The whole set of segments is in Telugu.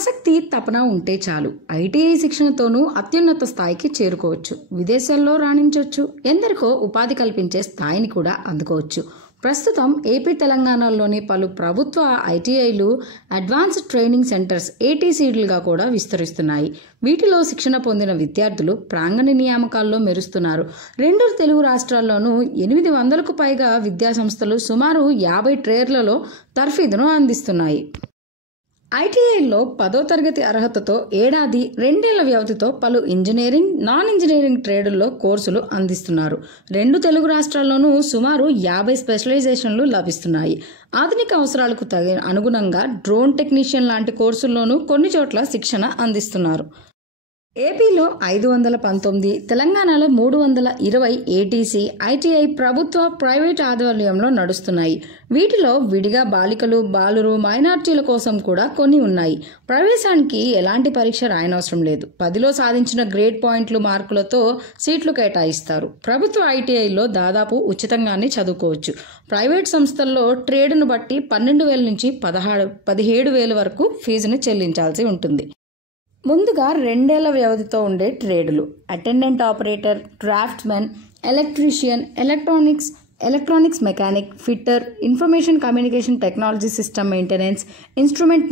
ఆసక్తి, తపన ఉంటే చాలు ఐటీఐ శిక్షణతోనూ అత్యున్నత స్థాయికి చేరుకోవచ్చు. విదేశాల్లో రాణించవచ్చు. ఎందరికో ఉపాధి కల్పించే స్థాయిని కూడా అందుకోవచ్చు. ప్రస్తుతం ఏపీ, తెలంగాణలోని పలు ప్రభుత్వ ఐటీఐలు అడ్వాన్స్డ్ ట్రైనింగ్ సెంటర్స్ ఏటీసీలుగా కూడా విస్తరిస్తున్నాయి. వీటిలో శిక్షణ పొందిన విద్యార్థులు ప్రాంగణ నియామకాల్లో మెరుస్తున్నారు. 2 తెలుగు రాష్ట్రాల్లోనూ 800కు పైగా విద్యాసంస్థలు సుమారు 50 ట్రేడ్లలో తర్ఫీదును అందిస్తున్నాయి. ఐటీఐలో 10వ తరగతి అర్హతతో ఏడాది 2 ఏళ్ల వ్యవధితో పలు ఇంజనీరింగ్, నాన్ ఇంజనీరింగ్ ట్రేడుల్లో కోర్సులు అందిస్తున్నారు. 2 తెలుగు రాష్ట్రాల్లోనూ సుమారు 50 స్పెషలైజేషన్లు లభిస్తున్నాయి. ఆధునిక అవసరాలకు అనుగుణంగా డ్రోన్ టెక్నీషియన్ లాంటి కోర్సుల్లోనూ కొన్ని చోట్ల శిక్షణ అందిస్తున్నారు. ఏపీలో 519, తెలంగాణలో 320 ఏటీసీ, ఐటీఐ ప్రభుత్వ, ప్రైవేట్ ఆధ్వర్యంలో నడుస్తున్నాయి. వీటిలో విడిగా బాలికలు, బాలురు, మైనార్టీల కోసం కూడా కొన్ని ఉన్నాయి. ప్రవేశానికి ఎలాంటి పరీక్ష రాయనవసరం లేదు. 10లో సాధించిన గ్రేడ్ పాయింట్లు మార్కులతో సీట్లు కేటాయిస్తారు. ప్రభుత్వ ఐటీఐలో దాదాపు ఉచితంగానే చదువుకోవచ్చు. ప్రైవేట్ సంస్థల్లో ట్రేడ్ను బట్టి 12,000 నుంచి 17,000 వరకు ఫీజును చెల్లించాల్సి ఉంటుంది. ముందుగా 2 ఏళ్ల వ్యవధితో ఉండే ట్రేడులు: attendant operator, draftsmen, electrician, electronics mechanic, fitter, information communication technology system maintenance, instrument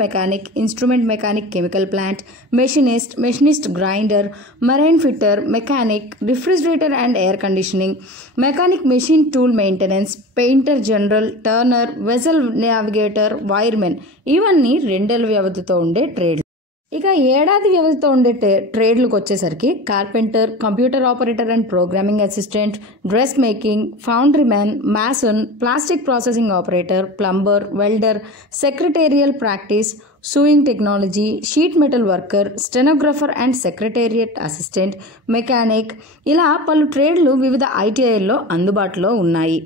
mechanic chemical plant, machinist grinder, marine fitter, mechanic, refrigerator and air conditioning, mechanic machine tool maintenance, painter general, turner, vessel navigator, wiremen. ఇవన్నీ 2 ఏళ్ల వ్యవధితో ఉండే ట్రేడ్లు. ఇక ఏడాది వ్యవధితో ఉండే ట్రేడ్లకు వచ్చేసరికి carpenter, computer operator and programming assistant, dress making, foundry man, Mason, plastic processing operator, plumber, welder, secretarial practice, sewing technology, sheet metal worker, stenographer and secretariat assistant, mechanic, ఇలా పలు ట్రేడ్లు వివిధ ఐటీఐల్లో అందుబాటులో ఉన్నాయి.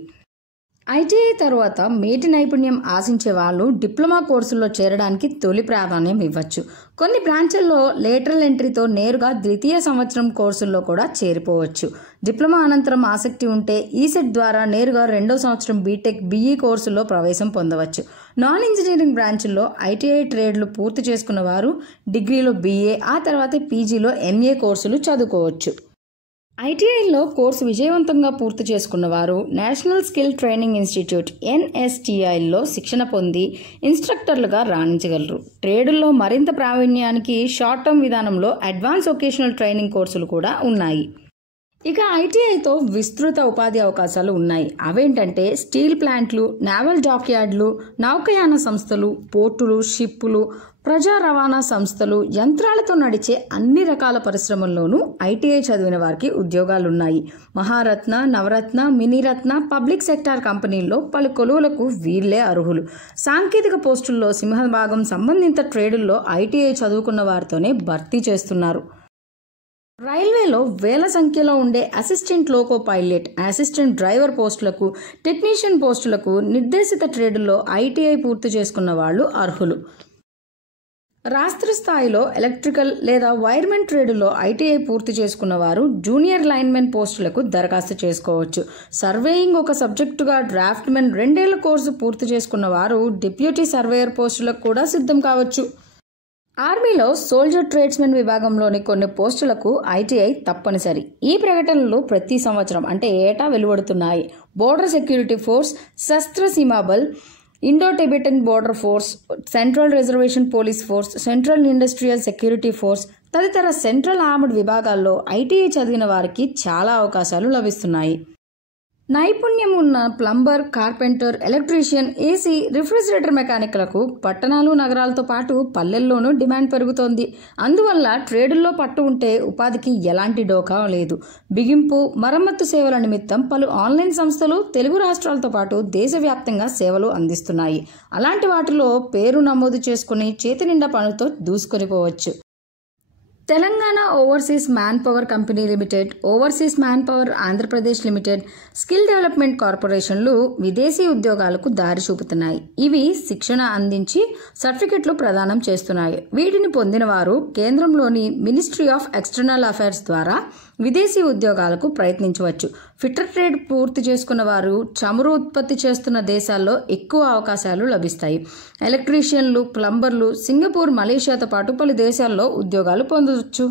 ఐటీఐ తర్వాత మేటి నైపుణ్యం ఆశించే వాళ్ళు డిప్లొమా కోర్సుల్లో చేరడానికి తొలి ప్రాధాన్యం ఇవ్వచ్చు. కొన్ని బ్రాంచ్ల్లో లేటరల్ ఎంట్రీతో నేరుగా ద్వితీయ సంవత్సరం కోర్సుల్లో కూడా చేరిపోవచ్చు. డిప్లొమా అనంతరం ఆసక్తి ఉంటే ఈసెట్ ద్వారా నేరుగా 2వ సంవత్సరం బీటెక్, బీఈ కోర్సుల్లో ప్రవేశం పొందవచ్చు. నాన్ ఇంజనీరింగ్ బ్రాంచ్ల్లో ఐటీఐ ట్రేడ్లు పూర్తి చేసుకున్న వారు డిగ్రీలో బీఏ, ఆ తర్వాత పీజీలో ఎంఏ కోర్సులు చదువుకోవచ్చు. ఐటీఐలో కోర్సు విజయవంతంగా పూర్తి చేసుకున్న వారు నేషనల్ స్కిల్ ట్రైనింగ్ ఇన్స్టిట్యూట్ NSTIలో శిక్షణ పొంది ఇన్స్ట్రక్టర్లుగా రాణించగలరు. ట్రేడుల్లో మరింత ప్రావీణ్యానికి షార్ట్ టర్మ్ విధానంలో అడ్వాన్స్ వొకేషనల్ ట్రైనింగ్ కోర్సులు కూడా ఉన్నాయి. ఇక ఐటీఐతో విస్తృత ఉపాధి అవకాశాలు ఉన్నాయి. అవేంటంటే స్టీల్ ప్లాంట్లు, నావల్ డాక్యార్డ్లు, నౌకాయాన సంస్థలు, పోర్టులు, షిప్పులు, ప్రజా రవాణా సంస్థలు, యంత్రాలతో నడిచే అన్ని రకాల పరిశ్రమల్లోనూ ఐటీఐ చదివిన వారికి ఉద్యోగాలున్నాయి. మహారత్న, నవరత్న, మినీరత్న, పబ్లిక్ సెక్టార్ కంపెనీల్లో పలు కొలువులకు వీళ్లే అర్హులు. సాంకేతిక పోస్టుల్లో సింహభాగం సంబంధిత ట్రేడుల్లో ఐటీఐ చదువుకున్న వారితోనే భర్తీ చేస్తున్నారు. రైల్వేలో వేల సంఖ్యలో ఉండే assistant loco pilot, assistant driver పోస్టులకు, టెక్నీషియన్ పోస్టులకు నిర్దేశిత ట్రేడుల్లో ఐటీఐ పూర్తి చేసుకున్న వాళ్ళు అర్హులు. రాష్ట్ర స్థాయిలో ఎలక్ట్రికల్ లేదా వైర్మెన్ ట్రేడులో ఐటీఐ పూర్తి చేసుకున్న వారు జూనియర్ లైన్మెన్ పోస్టులకు దరఖాస్తు చేసుకోవచ్చు. సర్వేయింగ్ ఒక సబ్జెక్టుగా డ్రాఫ్ట్మెన్ 2 ఏళ్ల కోర్సు పూర్తి చేసుకున్న వారు డిప్యూటీ సర్వేయర్ పోస్టులకు కూడా సిద్ధం కావచ్చు. ఆర్మీలో సోల్జర్ ట్రేడ్స్మెన్ విభాగంలోని కొన్ని పోస్టులకు ఐటీఐ తప్పనిసరి. ఈ ప్రకటనలు ప్రతి సంవత్సరం అంటే ఏటా వెలువడుతున్నాయి. Border security force, Sashastra Seema Bal, Indo Tibetan border force, central reservation police force, central industrial security force తదితర సెంట్రల్ ఆర్మ్డ్ విభాగాల్లో ఐటీఐ చదివిన వారికి చాలా అవకాశాలు లభిస్తున్నాయి. నైపుణ్యం ఉన్న plumber, carpenter, electrician, AC, refrigerator మెకానిక్లకు పట్టణాలు, నగరాలతో పాటు పల్లెల్లోనూ డిమాండ్ పెరుగుతోంది. అందువల్ల ట్రేడుల్లో పట్టు ఉంటే ఉపాధికి ఎలాంటి డోకా లేదు. బిగింపు, మరమ్మత్తు సేవల నిమిత్తం పలు ఆన్లైన్ సంస్థలు తెలుగు రాష్ట్రాలతో పాటు దేశవ్యాప్తంగా సేవలు అందిస్తున్నాయి. అలాంటి వాటిలో పేరు నమోదు చేసుకుని చేతి నిండా పనులతో దూసుకొనిపోవచ్చు. Telangana overseas manpower company limited, overseas manpower Andhra Pradesh limited, skill development కార్పొరేషన్లు విదేశీ ఉద్యోగాలకు దారి చూపుతున్నాయి. ఇవి శిక్షణ అందించి సర్టిఫికెట్లు ప్రదానం చేస్తున్నాయి. వీటిని పొందిన వారు కేంద్రంలోని మినిస్ట్రీ ఆఫ్ ఎక్స్టర్నల్ అఫైర్స్ ద్వారా విదేశీ ఉద్యోగాలకు ప్రయత్నించవచ్చు. ఫిటర్ ట్రేడ్ పూర్తి చేసుకున్న వారు చమురు ఉత్పత్తి చేస్తున్న దేశాల్లో ఎక్కువ అవకాశాలు లభిస్తాయి. ఎలక్ట్రీషియన్లు, ప్లంబర్లు సింగపూర్, మలేషియాతో పాటు పలు దేశాల్లో ఉద్యోగాలు పొందవచ్చు.